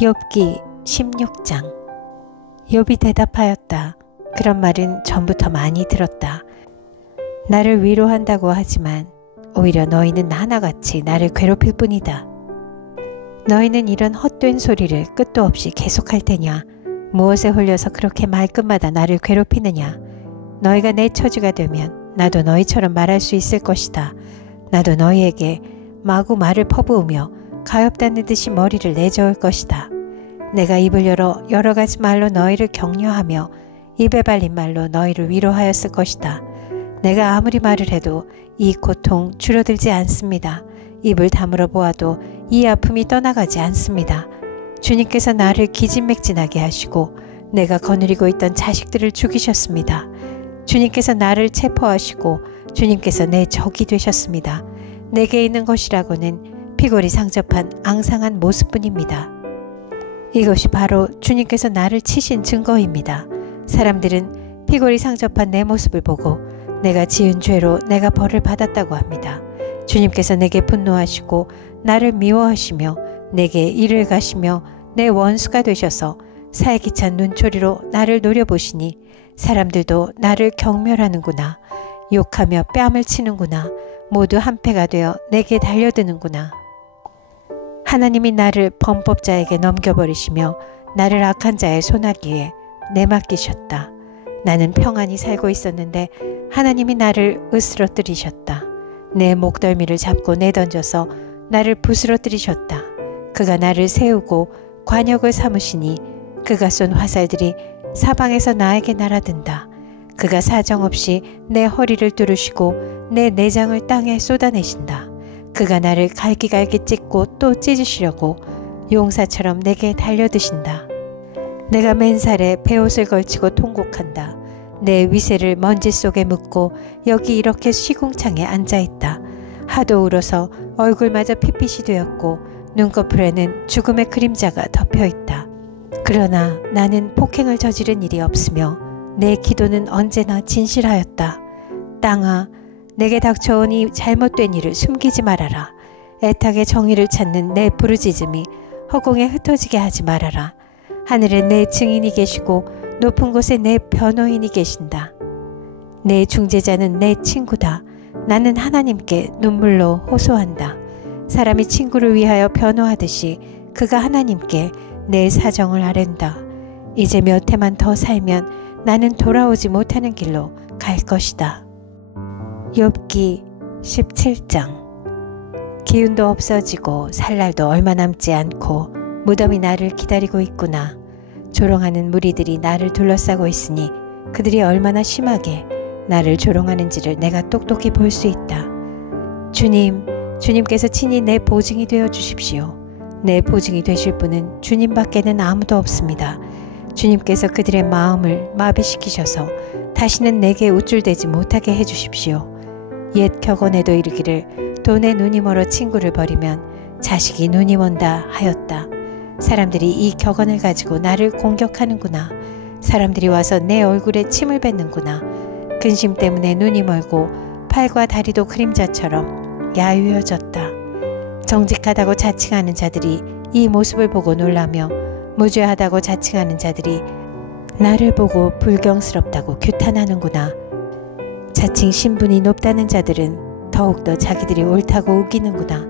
욥기 16장. 욥이 대답하였다. 그런 말은 전부터 많이 들었다. 나를 위로한다고 하지만 오히려 너희는 하나같이 나를 괴롭힐 뿐이다. 너희는 이런 헛된 소리를 끝도 없이 계속할 테냐? 무엇에 홀려서 그렇게 말끝마다 나를 괴롭히느냐? 너희가 내 처지가 되면 나도 너희처럼 말할 수 있을 것이다. 나도 너희에게 마구 말을 퍼부으며 가엾다는 듯이 머리를 내저을 것이다. 내가 입을 열어 여러 가지 말로 너희를 격려하며 입에 발린 말로 너희를 위로하였을 것이다. 내가 아무리 말을 해도 이 고통 줄어들지 않습니다. 입을 다물어 보아도 이 아픔이 떠나가지 않습니다. 주님께서 나를 기진맥진하게 하시고 내가 거느리고 있던 자식들을 죽이셨습니다. 주님께서 나를 체포하시고 주님께서 내 적이 되셨습니다. 내게 있는 것이라고는 피골이 상접한 앙상한 모습뿐입니다. 이것이 바로 주님께서 나를 치신 증거입니다. 사람들은 피골이 상접한 내 모습을 보고 내가 지은 죄로 내가 벌을 받았다고 합니다. 주님께서 내게 분노하시고 나를 미워하시며 내게 이를 가시며 내 원수가 되셔서 살기찬 눈초리로 나를 노려보시니 사람들도 나를 경멸하는구나. 욕하며 뺨을 치는구나. 모두 한패가 되어 내게 달려드는구나. 하나님이 나를 범법자에게 넘겨버리시며 나를 악한 자의 손아귀에 내맡기셨다. 나는 평안히 살고 있었는데 하나님이 나를 으스러뜨리셨다. 내 목덜미를 잡고 내던져서 나를 부스러뜨리셨다. 그가 나를 세우고 관역을 삼으시니 그가 쏜 화살들이 사방에서 나에게 날아든다. 그가 사정없이 내 허리를 뚫으시고 내 내장을 땅에 쏟아내신다. 그가 나를 갈기갈기 찢고 또 찢으시려고 용사처럼 내게 달려드신다. 내가 맨살에 베옷을 걸치고 통곡한다. 내 위세를 먼지 속에 묻고 여기 이렇게 시궁창에 앉아있다. 하도 울어서 얼굴마저 핏빛이 되었고 눈꺼풀에는 죽음의 그림자가 덮여있다. 그러나 나는 폭행을 저지른 일이 없으며 내 기도는 언제나 진실하였다. 땅아, 내게 닥쳐온 이 잘못된 일을 숨기지 말아라. 애타게 정의를 찾는 내 부르짖음이 허공에 흩어지게 하지 말아라. 하늘에 내 증인이 계시고 높은 곳에 내 변호인이 계신다. 내 중재자는 내 친구다. 나는 하나님께 눈물로 호소한다. 사람이 친구를 위하여 변호하듯이 그가 하나님께 내 사정을 아랜다. 이제 몇 해만 더 살면 나는 돌아오지 못하는 길로 갈 것이다. 욥기 17장. 기운도 없어지고 살 날도 얼마 남지 않고 무덤이 나를 기다리고 있구나. 조롱하는 무리들이 나를 둘러싸고 있으니 그들이 얼마나 심하게 나를 조롱하는지를 내가 똑똑히 볼 수 있다. 주님께서 친히 내 보증이 되어 주십시오. 내 보증이 되실 분은 주님밖에는 아무도 없습니다. 주님께서 그들의 마음을 마비시키셔서 다시는 내게 우쭐대지 못하게 해주십시오. 옛 격언에도 이르기를 돈에 눈이 멀어 친구를 버리면 자식이 눈이 먼다 하였다. 사람들이 이 격언을 가지고 나를 공격하는구나. 사람들이 와서 내 얼굴에 침을 뱉는구나. 근심 때문에 눈이 멀고 팔과 다리도 그림자처럼 야유어졌다. 정직하다고 자칭하는 자들이 이 모습을 보고 놀라며 무죄하다고 자칭하는 자들이 나를 보고 불경스럽다고 규탄하는구나. 자칭 신분이 높다는 자들은 더욱더 자기들이 옳다고 우기는구나.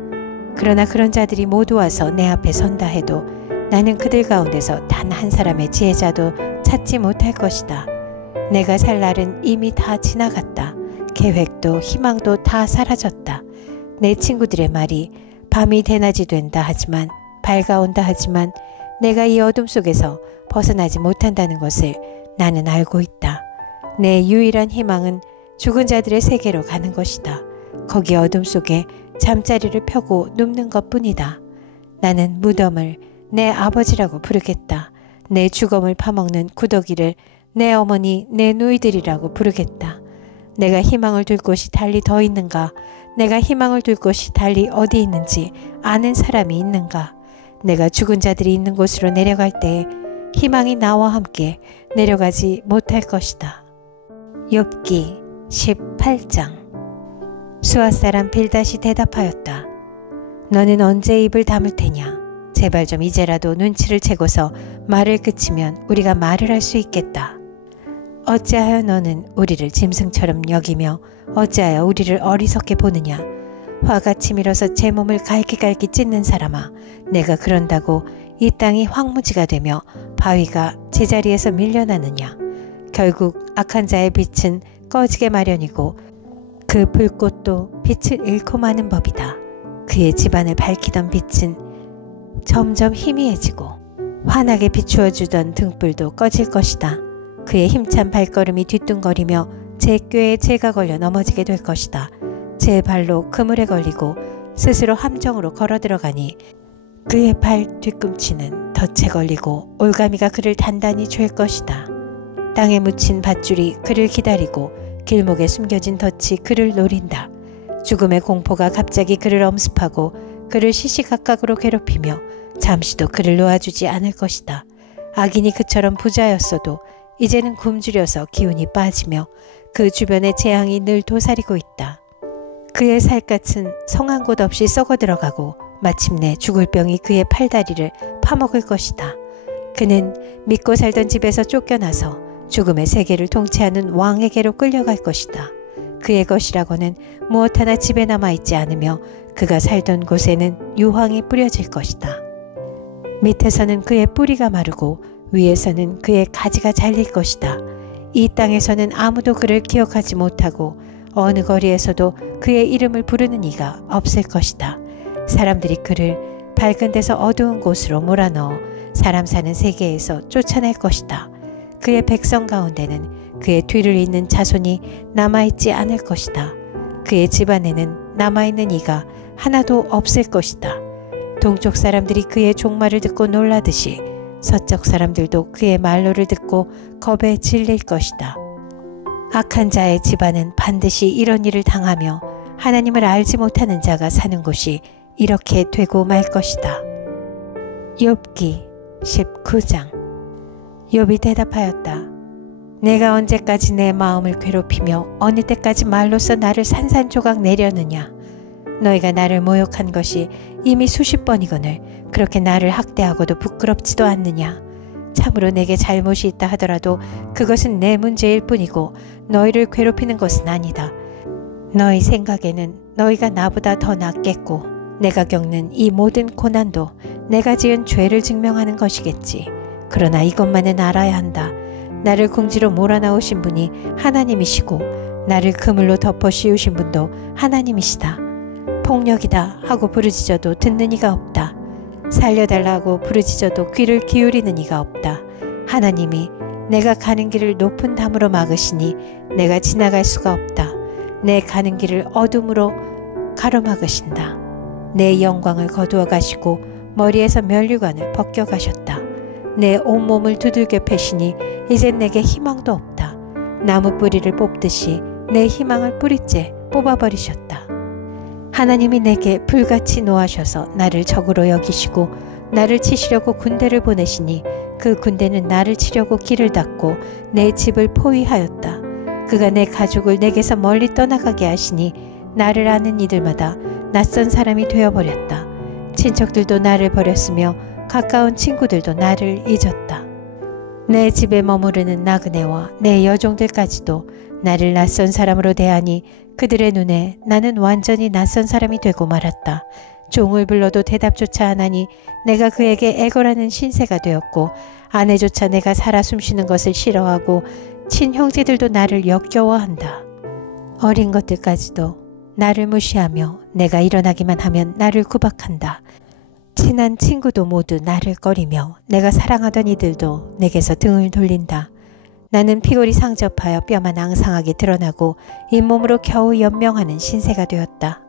그러나 그런 자들이 모두 와서 내 앞에 선다 해도 나는 그들 가운데서 단 한 사람의 지혜자도 찾지 못할 것이다. 내가 살 날은 이미 다 지나갔다. 계획도 희망도 다 사라졌다. 내 친구들의 말이 밤이 대낮이 된다 하지만 밝아온다 하지만 내가 이 어둠 속에서 벗어나지 못한다는 것을 나는 알고 있다. 내 유일한 희망은 죽은 자들의 세계로 가는 것이다. 거기 어둠 속에 잠자리를 펴고 눕는 것뿐이다. 나는 무덤을 내 아버지라고 부르겠다. 내 죽음을 파먹는 구더기를 내 어머니 내 누이들이라고 부르겠다. 내가 희망을 둘 곳이 달리 더 있는가? 내가 희망을 둘 곳이 달리 어디 있는지 아는 사람이 있는가? 내가 죽은 자들이 있는 곳으로 내려갈 때 희망이 나와 함께 내려가지 못할 것이다. 욥기 18장. 수앗 사람 빌닷이 대답하였다. 너는 언제 입을 다물 테냐? 제발 좀 이제라도 눈치를 채고서 말을 그치면 우리가 말을 할 수 있겠다. 어찌하여 너는 우리를 짐승처럼 여기며 어찌하여 우리를 어리석게 보느냐. 화가 치밀어서 제 몸을 갈기갈기 찢는 사람아, 내가 그런다고 이 땅이 황무지가 되며 바위가 제자리에서 밀려나느냐. 결국 악한 자의 빛은 꺼지게 마련이고 그 불꽃도 빛을 잃고 마는 법이다. 그의 집안을 밝히던 빛은 점점 희미해지고 환하게 비추어주던 등불도 꺼질 것이다. 그의 힘찬 발걸음이 뒤뚱거리며 제 꾀에 제가 걸려 넘어지게 될 것이다. 제 발로 그물에 걸리고 스스로 함정으로 걸어 들어가니 그의 발 뒤꿈치는 덫에 걸리고 올가미가 그를 단단히 쥘 것이다. 땅에 묻힌 밧줄이 그를 기다리고 길목에 숨겨진 덫이 그를 노린다. 죽음의 공포가 갑자기 그를 엄습하고 그를 시시각각으로 괴롭히며 잠시도 그를 놓아주지 않을 것이다. 악인이 그처럼 부자였어도 이제는 굶주려서 기운이 빠지며 그 주변의 재앙이 늘 도사리고 있다. 그의 살갗은 성한 곳 없이 썩어 들어가고 마침내 죽을 병이 그의 팔다리를 파먹을 것이다. 그는 믿고 살던 집에서 쫓겨나서 죽음의 세계를 통치하는 왕에게로 끌려갈 것이다. 그의 것이라고는 무엇 하나 집에 남아있지 않으며 그가 살던 곳에는 유황이 뿌려질 것이다. 밑에서는 그의 뿌리가 마르고 위에서는 그의 가지가 잘릴 것이다. 이 땅에서는 아무도 그를 기억하지 못하고 어느 거리에서도 그의 이름을 부르는 이가 없을 것이다. 사람들이 그를 밝은 데서 어두운 곳으로 몰아넣어 사람 사는 세계에서 쫓아낼 것이다. 그의 백성 가운데는 그의 뒤를 잇는 자손이 남아있지 않을 것이다. 그의 집안에는 남아있는 이가 하나도 없을 것이다. 동쪽 사람들이 그의 종말을 듣고 놀라듯이 서쪽 사람들도 그의 말로를 듣고 겁에 질릴 것이다. 악한 자의 집안은 반드시 이런 일을 당하며 하나님을 알지 못하는 자가 사는 곳이 이렇게 되고 말 것이다. 욥기 19장. 욥이 대답하였다. 내가 언제까지 내 마음을 괴롭히며 어느 때까지 말로써 나를 산산조각 내려느냐. 너희가 나를 모욕한 것이 이미 수십 번이거늘 그렇게 나를 학대하고도 부끄럽지도 않느냐. 참으로 내게 잘못이 있다 하더라도 그것은 내 문제일 뿐이고 너희를 괴롭히는 것은 아니다. 너희 생각에는 너희가 나보다 더 낫겠고 내가 겪는 이 모든 고난도 내가 지은 죄를 증명하는 것이겠지. 그러나 이것만은 알아야 한다. 나를 궁지로 몰아넣으신 분이 하나님이시고 나를 그물로 덮어 씌우신 분도 하나님이시다. 폭력이다 하고 부르짖어도 듣는 이가 없다. 살려달라고 부르짖어도 귀를 기울이는 이가 없다. 하나님이 내가 가는 길을 높은 담으로 막으시니 내가 지나갈 수가 없다. 내 가는 길을 어둠으로 가로막으신다. 내 영광을 거두어 가시고 머리에서 면류관을 벗겨 가셨다. 내 온몸을 두들겨 패시니 이젠 내게 희망도 없다. 나무 뿌리를 뽑듯이 내 희망을 뿌리째 뽑아버리셨다. 하나님이 내게 불같이 노하셔서 나를 적으로 여기시고 나를 치시려고 군대를 보내시니 그 군대는 나를 치려고 길을 닫고 내 집을 포위하였다. 그가 내 가족을 내게서 멀리 떠나가게 하시니 나를 아는 이들마다 낯선 사람이 되어버렸다. 친척들도 나를 버렸으며 가까운 친구들도 나를 잊었다. 내 집에 머무르는 나그네와 내 여종들까지도 나를 낯선 사람으로 대하니 그들의 눈에 나는 완전히 낯선 사람이 되고 말았다. 종을 불러도 대답조차 안 하니 내가 그에게 애걸하는 신세가 되었고 아내조차 내가 살아 숨쉬는 것을 싫어하고 친형제들도 나를 역겨워한다. 어린 것들까지도 나를 무시하며 내가 일어나기만 하면 나를 구박한다. 친한 친구도 모두 나를 꺼리며 내가 사랑하던 이들도 내게서 등을 돌린다. 나는 피골이 상접하여 뼈만 앙상하게 드러나고 잇몸으로 겨우 연명하는 신세가 되었다.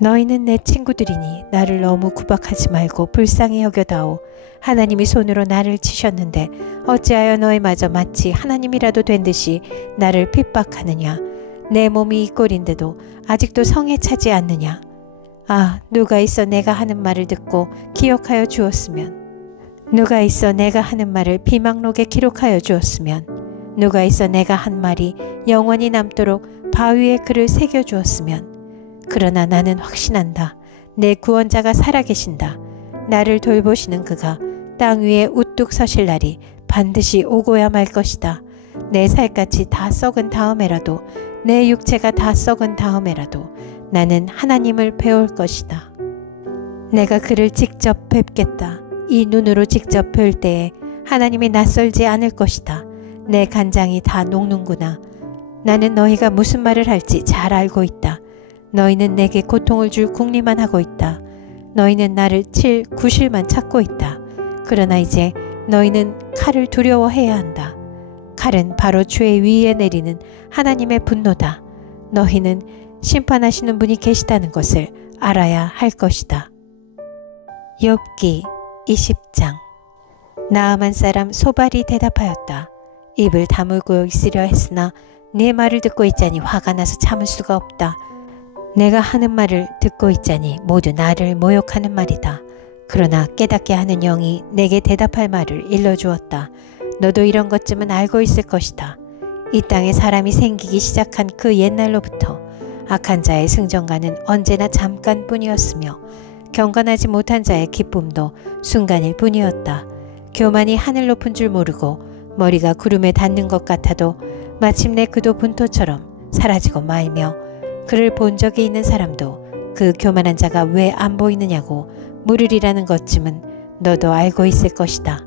너희는 내 친구들이니 나를 너무 구박하지 말고 불쌍히 여겨다오. 하나님이 손으로 나를 치셨는데 어찌하여 너희마저 마치 하나님이라도 된 듯이 나를 핍박하느냐. 내 몸이 이 꼴인데도 아직도 성에 차지 않느냐. 아, 누가 있어 내가 하는 말을 듣고 기억하여 주었으면. 누가 있어 내가 하는 말을 비망록에 기록하여 주었으면. 누가 있어 내가 한 말이 영원히 남도록 바위에 글을 새겨 주었으면. 그러나 나는 확신한다. 내 구원자가 살아계신다. 나를 돌보시는 그가 땅 위에 우뚝 서실 날이 반드시 오고야 말 것이다. 내 살갗이 다 썩은 다음에라도, 내 육체가 다 썩은 다음에라도 나는 하나님을 배울 것이다. 내가 그를 직접 뵙겠다. 이 눈으로 직접 볼 때에 하나님이 낯설지 않을 것이다. 내 간장이 다 녹는구나. 나는 너희가 무슨 말을 할지 잘 알고 있다. 너희는 내게 고통을 줄 궁리만 하고 있다. 너희는 나를 칠 구실만 찾고 있다. 그러나 이제 너희는 칼을 두려워해야 한다. 칼은 바로 주의 위에 내리는 하나님의 분노다. 너희는 심판하시는 분이 계시다는 것을 알아야 할 것이다. 욥기 20장. 나아만 사람 소발이 대답하였다. 입을 다물고 있으려 했으나 네 말을 듣고 있자니 화가 나서 참을 수가 없다. 내가 하는 말을 듣고 있자니 모두 나를 모욕하는 말이다. 그러나 깨닫게 하는 영이 내게 대답할 말을 일러주었다. 너도 이런 것쯤은 알고 있을 것이다. 이 땅에 사람이 생기기 시작한 그 옛날로부터 악한 자의 승전가는 언제나 잠깐뿐이었으며 경건하지 못한 자의 기쁨도 순간일 뿐이었다. 교만이 하늘 높은 줄 모르고 머리가 구름에 닿는 것 같아도 마침내 그도 분토처럼 사라지고 말며, 그를 본 적이 있는 사람도 그 교만한 자가 왜 안 보이느냐고 물으리라는 것쯤은 너도 알고 있을 것이다.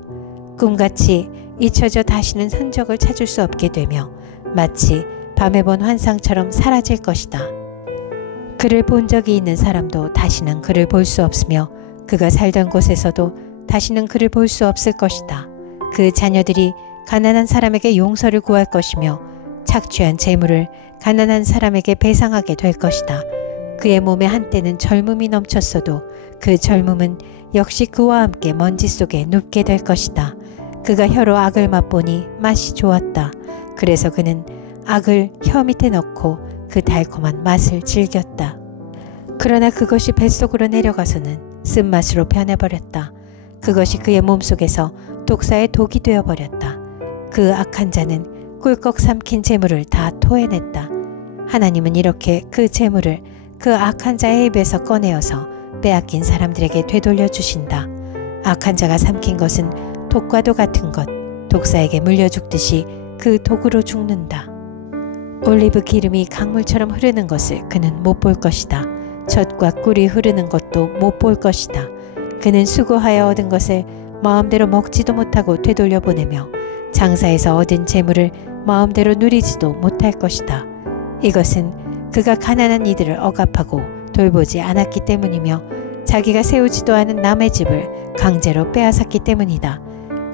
꿈같이 잊혀져 다시는 흔적을 찾을 수 없게 되며 마치 밤에 본 환상처럼 사라질 것이다. 그를 본 적이 있는 사람도 다시는 그를 볼 수 없으며 그가 살던 곳에서도 다시는 그를 볼 수 없을 것이다. 그 자녀들이 가난한 사람에게 용서를 구할 것이며 착취한 재물을 가난한 사람에게 배상하게 될 것이다. 그의 몸에 한때는 젊음이 넘쳤어도 그 젊음은 역시 그와 함께 먼지 속에 눕게 될 것이다. 그가 혀로 악을 맛보니 맛이 좋았다. 그래서 그는 악을 혀 밑에 넣고 그 달콤한 맛을 즐겼다. 그러나 그것이 뱃속으로 내려가서는 쓴맛으로 변해버렸다. 그것이 그의 몸속에서 독사의 독이 되어버렸다. 그 악한 자는 꿀꺽 삼킨 재물을 다 토해냈다. 하나님은 이렇게 그 재물을 그 악한 자의 입에서 꺼내어서 빼앗긴 사람들에게 되돌려 주신다. 악한 자가 삼킨 것은 독과도 같은 것, 독사에게 물려 죽듯이 그 독으로 죽는다. 올리브 기름이 강물처럼 흐르는 것을 그는 못 볼 것이다. 젖과 꿀이 흐르는 것도 못 볼 것이다. 그는 수고하여 얻은 것을 마음대로 먹지도 못하고 되돌려 보내며 장사에서 얻은 재물을 마음대로 누리지도 못할 것이다. 이것은 그가 가난한 이들을 억압하고 돌보지 않았기 때문이며 자기가 세우지도 않은 남의 집을 강제로 빼앗았기 때문이다.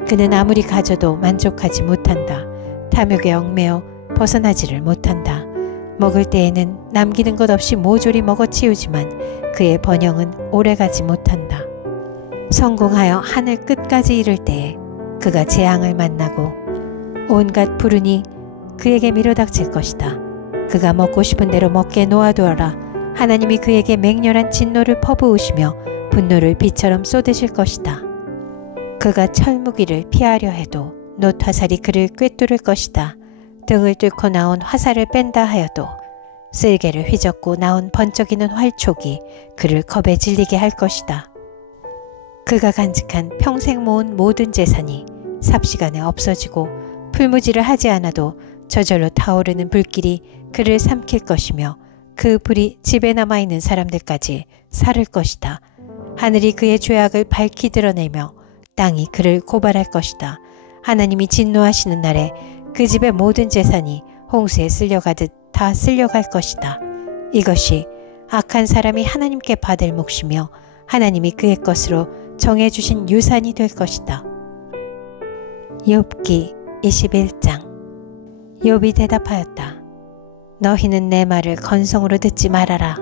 그는 아무리 가져도 만족하지 못한다. 탐욕에 얽매여 벗어나지를 못한다. 먹을 때에는 남기는 것 없이 모조리 먹어치우지만 그의 번영은 오래가지 못한다. 성공하여 하늘 끝까지 이를 때에 그가 재앙을 만나고 온갖 불운이 그에게 밀어닥칠 것이다. 그가 먹고 싶은 대로 먹게 놓아두어라. 하나님이 그에게 맹렬한 진노를 퍼부으시며 분노를 비처럼 쏟으실 것이다. 그가 철무기를 피하려 해도 놋화살이 그를 꿰뚫을 것이다. 등을 뚫고 나온 화살을 뺀다 하여도 쓸개를 휘젓고 나온 번쩍이는 활촉이 그를 겁에 질리게 할 것이다. 그가 간직한 평생 모은 모든 재산이 삽시간에 없어지고 풀무지를 하지 않아도 저절로 타오르는 불길이 그를 삼킬 것이며 그 불이 집에 남아있는 사람들까지 사를 것이다. 하늘이 그의 죄악을 밝히 드러내며 땅이 그를 고발할 것이다. 하나님이 진노하시는 날에 그 집의 모든 재산이 홍수에 쓸려가듯 다 쓸려갈 것이다. 이것이 악한 사람이 하나님께 받을 몫이며 하나님이 그의 것으로 정해주신 유산이 될 것이다. 욥기 21장. 욥이 대답하였다. 너희는 내 말을 건성으로 듣지 말아라.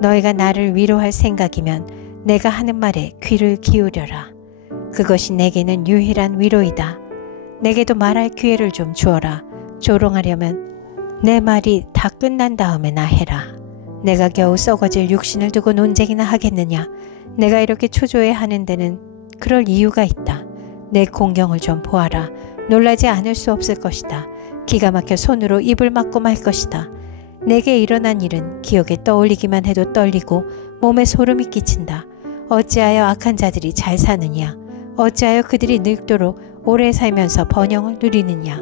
너희가 나를 위로할 생각이면 내가 하는 말에 귀를 기울여라. 그것이 내게는 유일한 위로이다. 내게도 말할 기회를 좀 주어라. 조롱하려면 내 말이 다 끝난 다음에나 해라. 내가 겨우 썩어질 육신을 두고 논쟁이나 하겠느냐. 내가 이렇게 초조해 하는 데는 그럴 이유가 있다. 내 공경을 좀 보아라. 놀라지 않을 수 없을 것이다. 기가 막혀 손으로 입을 막고 말 것이다. 내게 일어난 일은 기억에 떠올리기만 해도 떨리고 몸에 소름이 끼친다. 어찌하여 악한 자들이 잘 사느냐? 어찌하여 그들이 늙도록 오래 살면서 번영을 누리느냐?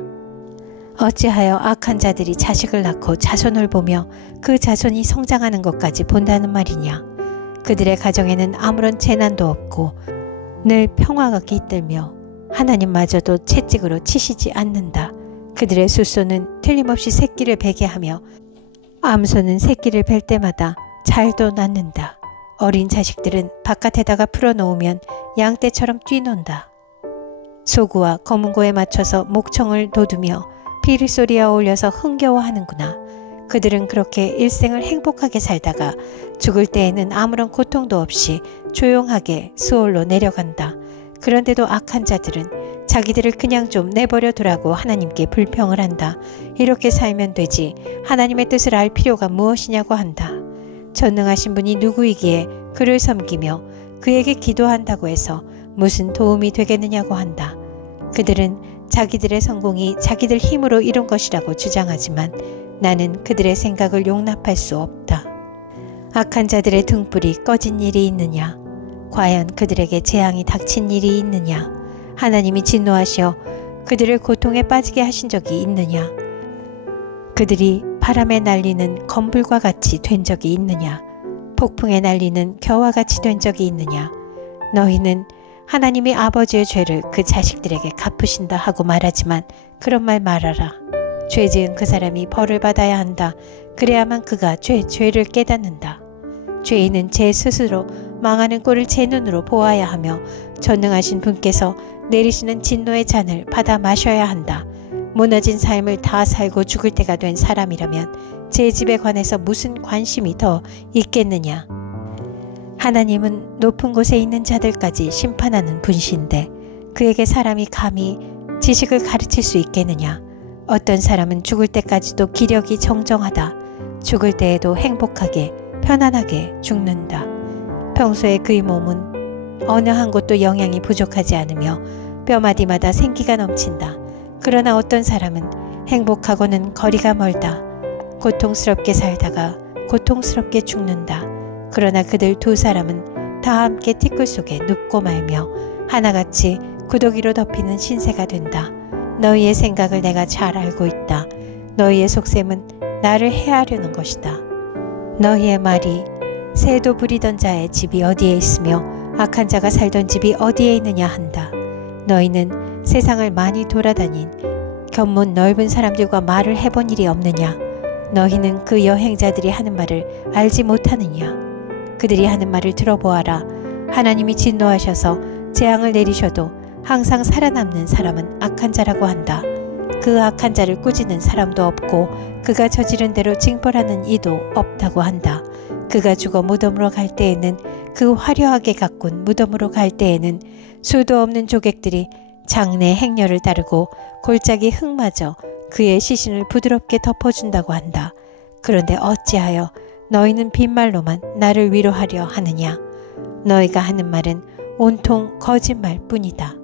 어찌하여 악한 자들이 자식을 낳고 자손을 보며 그 자손이 성장하는 것까지 본다는 말이냐? 그들의 가정에는 아무런 재난도 없고 늘 평화가 깃들며 하나님마저도 채찍으로 치시지 않는다. 그들의 숫소는 틀림없이 새끼를 베게 하며 암소는 새끼를 벨 때마다 잘도 낳는다. 어린 자식들은 바깥에다가 풀어놓으면 양떼처럼 뛰논다. 소구와 검은고에 맞춰서 목청을 돋우며 피리소리에 어울려서 흥겨워하는구나. 그들은 그렇게 일생을 행복하게 살다가 죽을 때에는 아무런 고통도 없이 조용하게 수월로 내려간다. 그런데도 악한 자들은 자기들을 그냥 좀 내버려 두라고 하나님께 불평을 한다. 이렇게 살면 되지 하나님의 뜻을 알 필요가 무엇이냐고 한다. 전능하신 분이 누구이기에 그를 섬기며 그에게 기도한다고 해서 무슨 도움이 되겠느냐고 한다. 그들은 자기들의 성공이 자기들 힘으로 이룬 것이라고 주장하지만 나는 그들의 생각을 용납할 수 없다. 악한 자들의 등불이 꺼진 일이 있느냐? 과연 그들에게 재앙이 닥친 일이 있느냐? 하나님이 진노하시어 그들을 고통에 빠지게 하신 적이 있느냐? 그들이 바람에 날리는 검불과 같이 된 적이 있느냐? 폭풍에 날리는 겨와 같이 된 적이 있느냐? 너희는 하나님이 아버지의 죄를 그 자식들에게 갚으신다 하고 말하지만 그런 말 말아라. 죄 지은 그 사람이 벌을 받아야 한다. 그래야만 그가 죄를 깨닫는다. 죄인은 제 스스로 망하는 꼴을 제 눈으로 보아야 하며 전능하신 분께서 내리시는 진노의 잔을 받아 마셔야 한다. 무너진 삶을 다 살고 죽을 때가 된 사람이라면 제 집에 관해서 무슨 관심이 더 있겠느냐. 하나님은 높은 곳에 있는 자들까지 심판하는 분이신데 그에게 사람이 감히 지식을 가르칠 수 있겠느냐. 어떤 사람은 죽을 때까지도 기력이 정정하다. 죽을 때에도 행복하게 편안하게 죽는다. 평소에 그의 몸은 어느 한 곳도 영양이 부족하지 않으며 뼈마디마다 생기가 넘친다. 그러나 어떤 사람은 행복하고는 거리가 멀다. 고통스럽게 살다가 고통스럽게 죽는다. 그러나 그들 두 사람은 다 함께 티끌 속에 눕고 말며 하나같이 구더기로 덮이는 신세가 된다. 너희의 생각을 내가 잘 알고 있다. 너희의 속셈은 나를 해하려는 것이다. 너희의 말이 새도 부리던 자의 집이 어디에 있으며 악한 자가 살던 집이 어디에 있느냐 한다. 너희는 세상을 많이 돌아다닌 견문 넓은 사람들과 말을 해본 일이 없느냐? 너희는 그 여행자들이 하는 말을 알지 못하느냐? 그들이 하는 말을 들어보아라. 하나님이 진노하셔서 재앙을 내리셔도 항상 살아남는 사람은 악한 자라고 한다. 그 악한 자를 꾸짖는 사람도 없고 그가 저지른 대로 징벌하는 이도 없다고 한다. 그가 죽어 무덤으로 갈 때에는 그 화려하게 가꾼 무덤으로 갈 때에는 수도 없는 조객들이 장래 행렬을 따르고 골짜기 흙마저 그의 시신을 부드럽게 덮어준다고 한다. 그런데 어찌하여 너희는 빈말로만 나를 위로하려 하느냐? 너희가 하는 말은 온통 거짓말뿐이다.